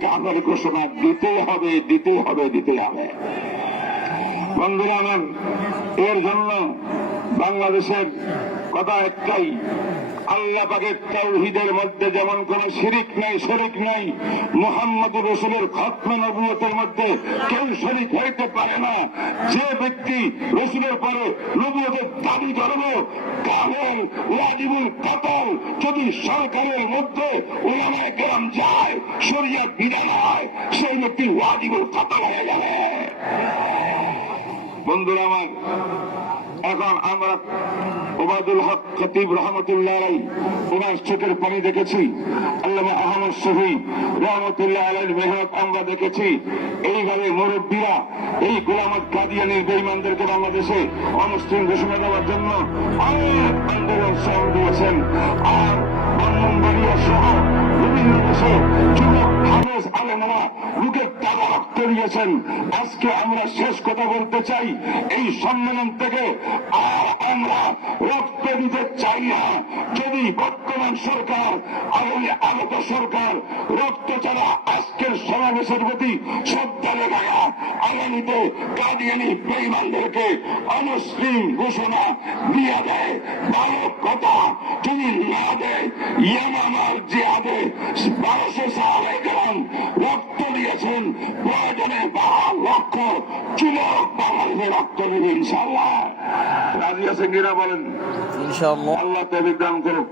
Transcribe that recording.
কামের ঘোষণা দিতে হবে দিতে হবে দিতে হবে। বন্ধুরা আমার এর জন্য বাংলাদেশের কথা একটাই, আল্লাহ পাকের তৌহিদের মধ্যে যেমন কোন শিরিক নেই, শরিক নেই মোহাম্মদ রসুলের খতম নবুয়তের মধ্যে কেউ শরিক হইতে পারে না। যে ব্যক্তি রসুলের পরে নবুয়তের দাবি করবে কামেল ওয়াজিবুল কতল যদি সরকারের মধ্যে ওলামায় কেরাম যায় শরিয়া বিধান হয়, সেই ব্যক্তি ওয়াজিবুল কতল হয়ে যাবে। বন্ধুরা আমার, এখন আমরা ওবায়দুল হক খতিব রহমতুল্লাহ আলাই ওনার চোখের পানি দেখেছি, আল্লামা আহমদ শহীদ রহমতুল্লাহ আলাইর মেহনত আমরা দেখেছি। এইভাবে মুরব্বীরা এই গোলামত কাদিয়ানির বেইমানদেরকে বাংলাদেশে অমুসলিম ঘোষণা দেওয়ার জন্য অনেক আন্দোলন শ্রম দিয়েছেন আর ব্রাহ্মণবাড়িয়া সহ বিভিন্ন দেশে আলেমরা বুকের টাকা রক্ত দিয়েছেন আজকে আমরা শেষ কথা বলতে চাই। এই সম্মেলন থেকে আর আমরা রক্ত দিতে চাই না। যদি বর্তমান সরকার আগামী আগত সরকার রক্ত ছাড়া আজকের সমাবেশের প্রতি শ্রদ্ধা রেখা আগামীতে কাদিয়ানি বেইমানদেরকে অমুসলিম ঘোষণা দিয়ে দেয়। ভালো কথা যদি না দেয়, ইয়ামামার জিহাদে প্রয়োজনে বারো লক্ষ যুবক বাঙালিকে রক্ত দেবে ইনশাল্লাহ রাজি আছেন কিনা বলেন? ইনশাল্লাহ আল্লাহ তৌফিক দান করুক।